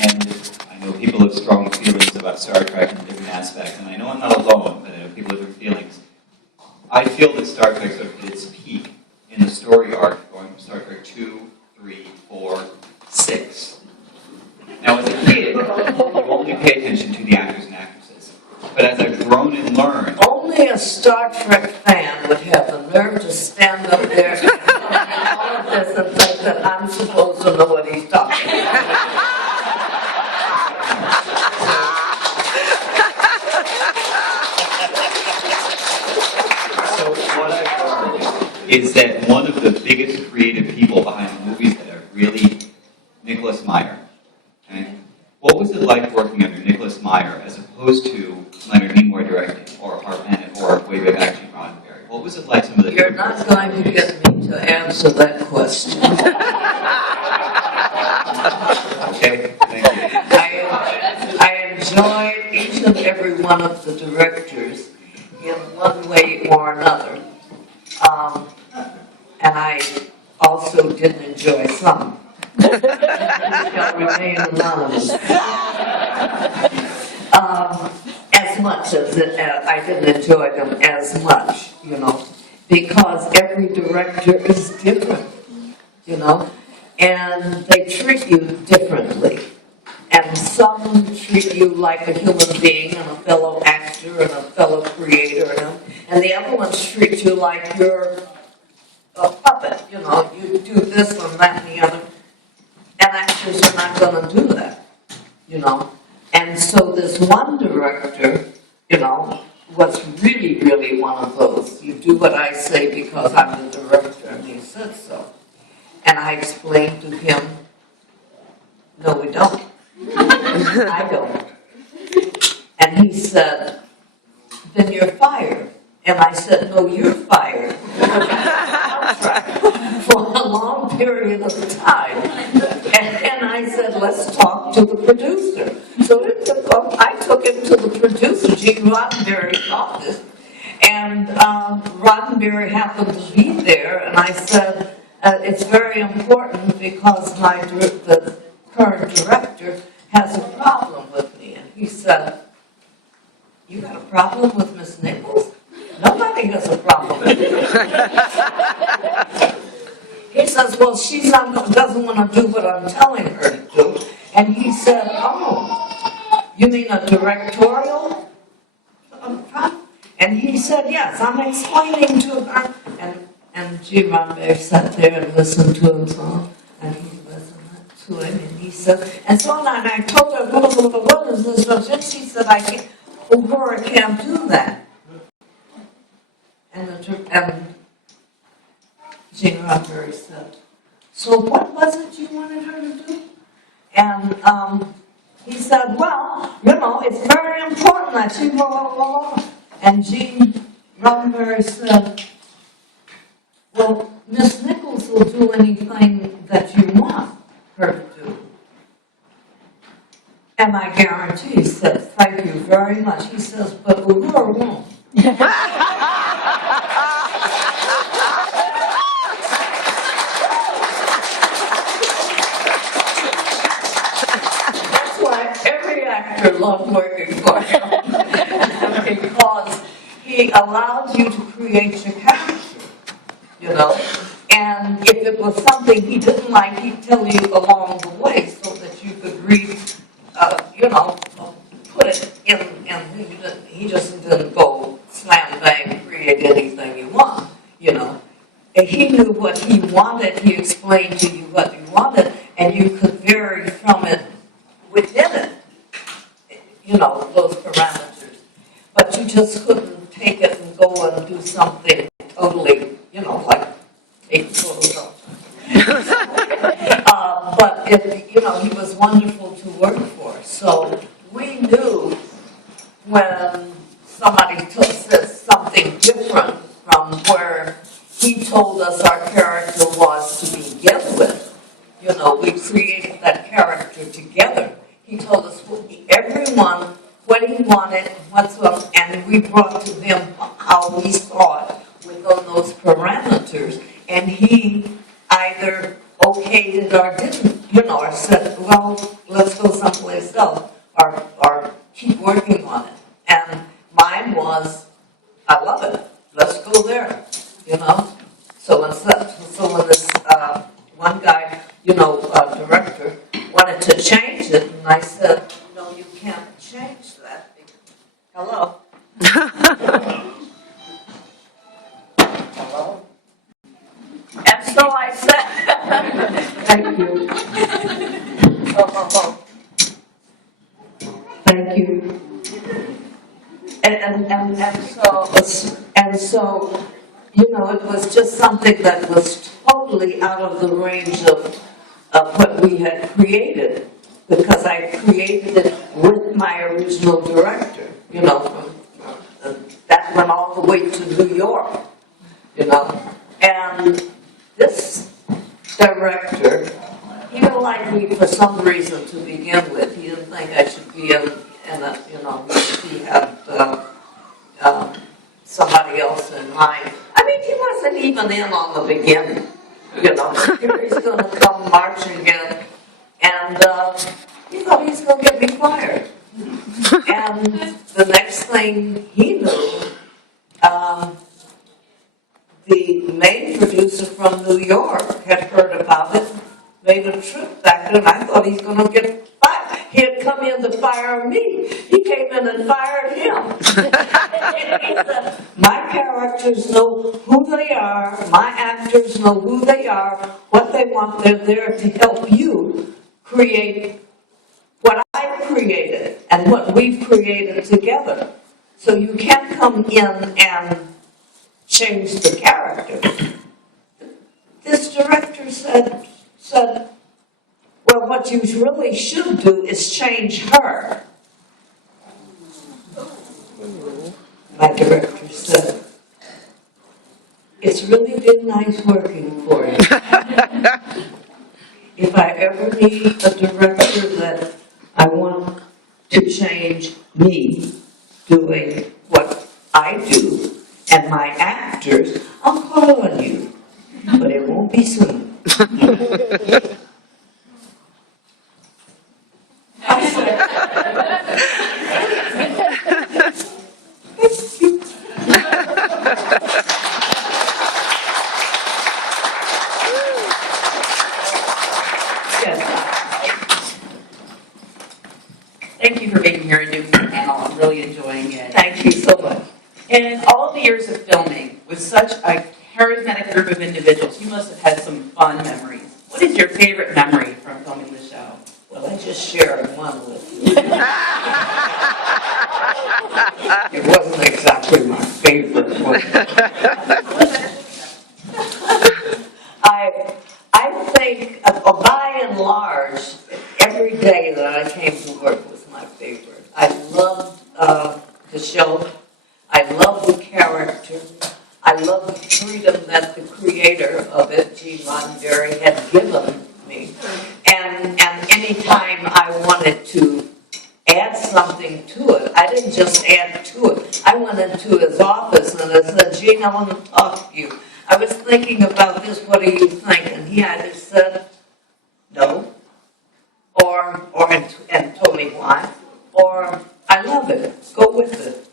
And I know people have strong feelings about Star Trek in different aspects, and I know I'm not alone, but I know people have different feelings. I feel that Star Trek sort of hit its peak in the story arc, going from Star Trek 2, 3, 4, 6. Now, as a kid, you only pay attention to the actors and actresses. But as I've grown and learned... Only a Star Trek fan would have the nerve to stand up there and all of this and think that I'm supposed to know what he's talking about. So what I've learned is that one of the biggest creative people behind the movies that are really Nicholas Meyer. Okay? What was it like working under Nicholas Meyer as opposed to Leonard Nimoy directing, or Harp Bennett, or way back Gene Roddenberry? What was it like some of the... You're not going to get me to answer that question. Okay, thank you. I enjoyed each and every one of the directors in one way or another. And I also didn't enjoy some. Shall remain anonymous. As much as I didn't enjoy them as much, because every director is different, and they treat you differently. And some treat you like a human being and a fellow actor and a fellow creator, and the other ones treat you like you're a puppet, you do this and that and the other. And actors are not going to do that, And so this one director, was really, really one of those. You do what I say because I'm the director, and he said so. And I explained to him, no, we don't. I don't. And he said, then you're fired. And I said, no, you're fired. For a long period of time. And I said, let's talk to the producer. So I took him to the producer, Gene Roddenberry's office. And Roddenberry happened to be there. And I said, it's very important because the current director has a problem with me. And he said, you got a problem with Miss Nichols? Nobody has a problem with me. He says, well, she doesn't want to do what I'm telling her to do. And he said, oh, you mean a directorial problem? And he said, yes, I'm explaining to her. And Gene Roddenberry sat there and listened to him, and he listened to him, and he said, and so on, and I told her, what is this? And she said, I can't do that. And Gene Roddenberry said, so what was it you wanted her to do? And he said, well, it's very important that she blah, blah, blah, blah. And Gene Roddenberry said, well, Miss Nichols will do anything that you want her to do. And I guarantee, he said, thank you very much. He says, but Uhura won't. That's why every actor loved working for him. Because he allowed you to create your character. And if it was something he didn't like, he'd tell you along the way so that you could put it in, and he just didn't go slam bang, create anything you want, And he knew what he wanted, he explained to you what he wanted, and you could vary from it within it, those parameters. But you just couldn't take it and go and do something totally, like take photos of. But he was wonderful to work for. So we knew when somebody says something different from where he told us our character was to begin with. We created that character together. He told us everyone what he wanted, and we brought to him how we saw it within those parameters, and he either okayed it or didn't, or said, well, let's go someplace else, or keep working on it. And mine was, I love it, let's go there, So when this one guy, director, wanted to change it, and I said, no, you can't change that. Hello? Hello? And so I said, thank you. Oh. Thank you. And so, it was just something that was totally out of the range of what we had created, because I created it with my original director, that went all the way to New York, and this director, he didn't like me for some reason to begin with. He didn't think I should be in a, he had somebody else in mind. I mean, he wasn't even in on the beginning, Here he's going to come marching in, and he thought he's going to get me fired. And the next thing he knew, the main producer from New York had heard about it, made a trip back there, and I thought he's going to get fired. He had come in to fire me. He came in and fired him. He said, my characters know who they are, my actors know who they are, what they want. They're there to help you create what I created and what we've created together. So you can't come in and change the character. This director said, well, what you really should do is change her. My director said, it's really been nice working for you. If I ever need a director that I want to change me doing what I do and my actors, I'll call on you, but it won't be soon. I said, thank you. Yes. Thank you for being here and doing the panel. I'm really enjoying it. Thank you so much. And in all of the years of filming, with such a charismatic group of individuals, you must have had some fun memories. What is your favorite memory from filming the show? Well, I just shared one with you. It wasn't exactly my favorite one. I think, by and large, every day that I came to work was my favorite. I loved the show. I loved the character. I loved the freedom that the creator of it, Gene Roddenberry, had given me. And anytime I wanted to add something to it, I didn't just add to it. I went into his office and I said, Gene, I want to talk to you. I was thinking about this, what do you think? And he either said no, and told me why, or I love it, go with it.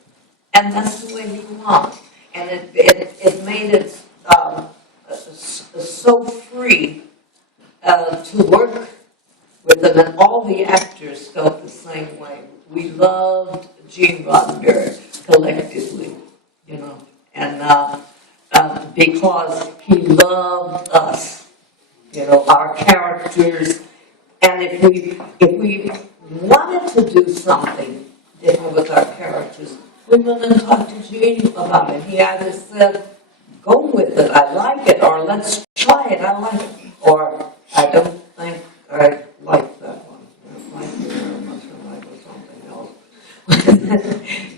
And that's the way he was. And it made it so free to work with them, and all the actors felt the same way. We loved Gene Roddenberry collectively, and because he loved us, our characters, and if we wanted to do something different with our characters, we went and talked to Gene about it. He either said, go with it, I like it, or let's try it, I like it, or I don't think I like that one. I like it very much, I like it something else.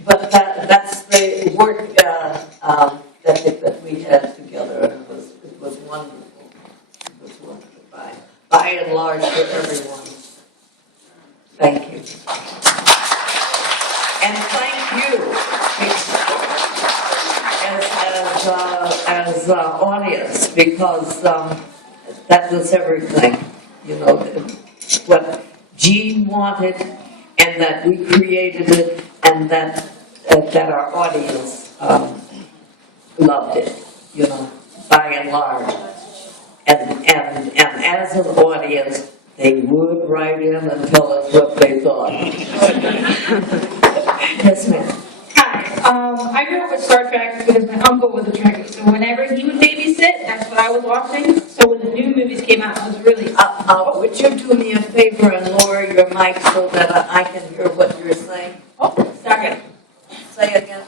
But that's the work that we had together, and it was wonderful. It was wonderful, by and large, for everyone. Thank you. And thank you as audience, because that was everything, you know, what Gene wanted, and that we created it, and that our audience loved it, you know, by and large. And as an audience, they would write in and tell us what they thought. Yes, ma'am. Hi, I grew up with Star Trek because my uncle was a Trekkie, so whenever he would babysit, that's what I was watching. So when the new movies came out, I was really... Would you do me a favor and lower your mic so that I can hear what you're saying? Oh, sorry. Say it again.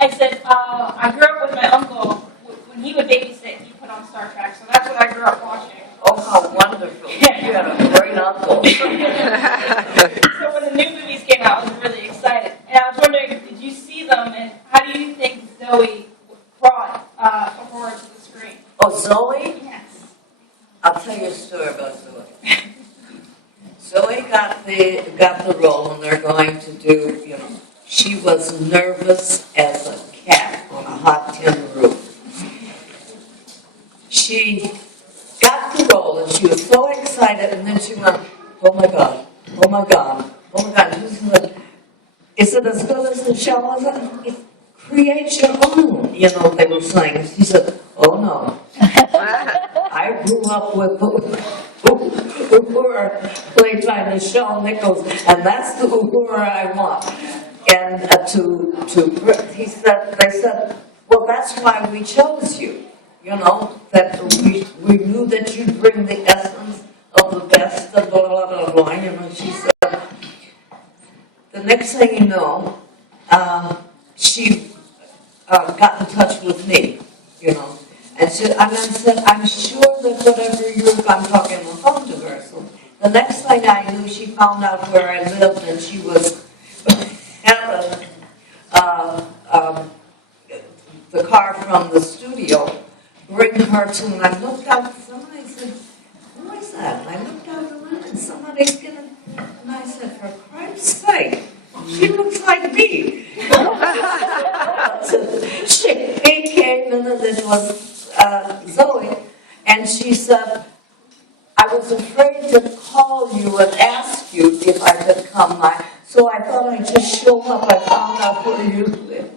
I said, I grew up with my uncle. When he would babysit, he put on Star Trek, so that's what I grew up watching. Oh, how wonderful. You had a great uncle. So when the new movies came out, I was really excited. And I was wondering, did you see them, and how do you think Zoe brought Aurora to the screen? Oh, Zoe? Yes. I'll tell you a story about Zoe. Zoe got the role, and they're going to do, you know, she was nervous as a cat on a hot tin roof. She got the role, and she was so excited, and then she went, oh my God, oh my God, oh my God. She said, is it as good as Nichelle? I said, create your own, you know, they were saying. She said, oh no. I grew up with Uhura played by Nichelle Nichols, and that's the Uhura I want. And they said, well, that's why we chose you. You know, that we knew that you'd bring the essence of the best of blah, blah, blah, blah. You know, she said, the next thing you know, she got in touch with me, you know. And I said, I'm sure that whatever I'm talking on the phone to her. So the next thing I knew, she found out where I lived, and she was at the car from the studio, bring her to, and I looked out, somebody said, who is that? And I looked out the window, and somebody's getting, and I said, for Christ's sake, she looks like me. She came, and then it was Zoe, and she said, I was afraid to call you and ask you if I could come by, so I thought I'd just show up. I found out where you live.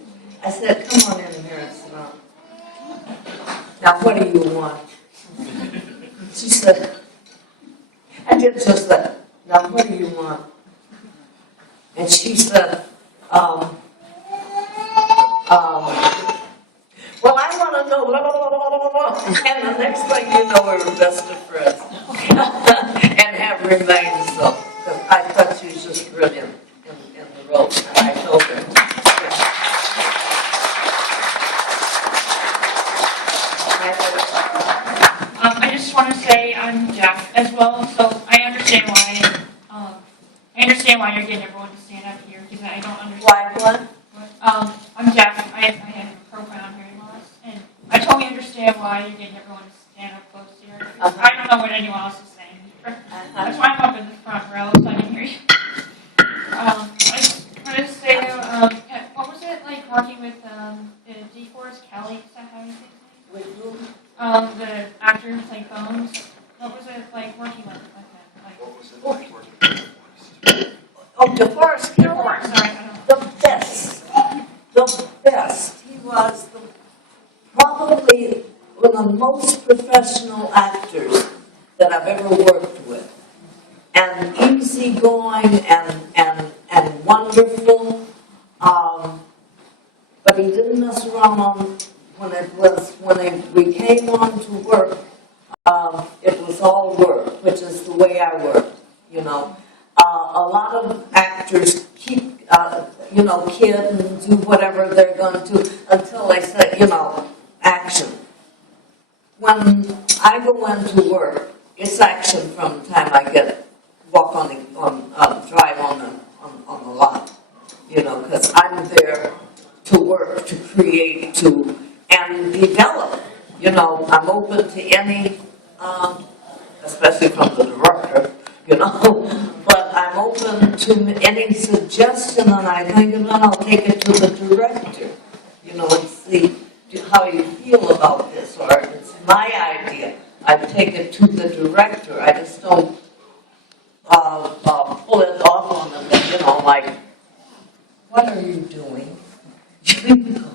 I said, come on in here and sit down. Now, what do you want? She said, I did just that. Now, what do you want? And she said, well, I want to know, blah, blah, blah, blah, blah, blah. And the next thing you know, we were best of friends. And have remained so. Because I thought she was just brilliant in the role. And I told her. I just want to say I'm deaf as well, so I understand why you're getting everyone to stand up here, because I don't understand. Why what? I'm deaf. I have a profound hearing loss, and I totally understand why you're getting everyone to stand up close here. Because I don't know what anyone else is saying. That's why I'm up in the front row, so I can hear you. I just wanted to say, what was it like working with DeForest Kelly? Is that how you say his name? With who? The actor who played Bones. What was it like working with him? Like, What was it like working with DeForest? Oh, DeForest Kelly. DeForest, sorry, I don't know. The best. The best. He was probably one of the most professional actors that I've ever worked with. And easygoing and wonderful. But he didn't mess around when we came on to work, it was all work, which is the way I work, you know. A lot of actors keep, kid and do whatever they're going to until they say, action. When I go into work, it's action from the time I drive on the lot, because I'm there to work, to create, and develop. I'm open to any, especially from the director, but I'm open to any suggestion, and I think, and then I'll take it to the director, and see how you feel about this, or if it's my idea, I take it to the like, what are you doing?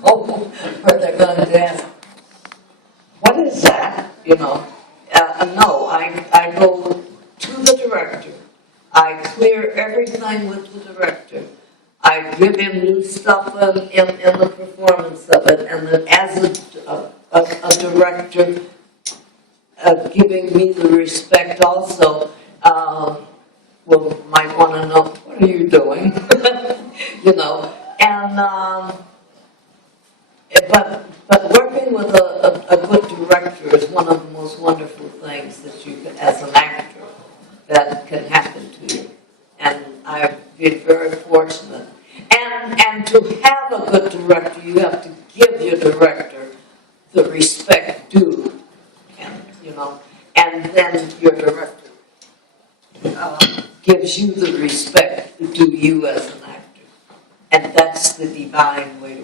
Or they're going to ask, what is that? No, I go to the director. I clear everything with the director. I give him new stuff in the performance of it, and then as a director, giving me the respect also, might want to know, what are you doing? But working with a good director is one of the most wonderful things that you can, as an actor, that can happen to you. And I've been very fortunate. And to have a good director, you have to give your director the respect due, and then your director gives you the respect due you as an actor. And that's the divine way to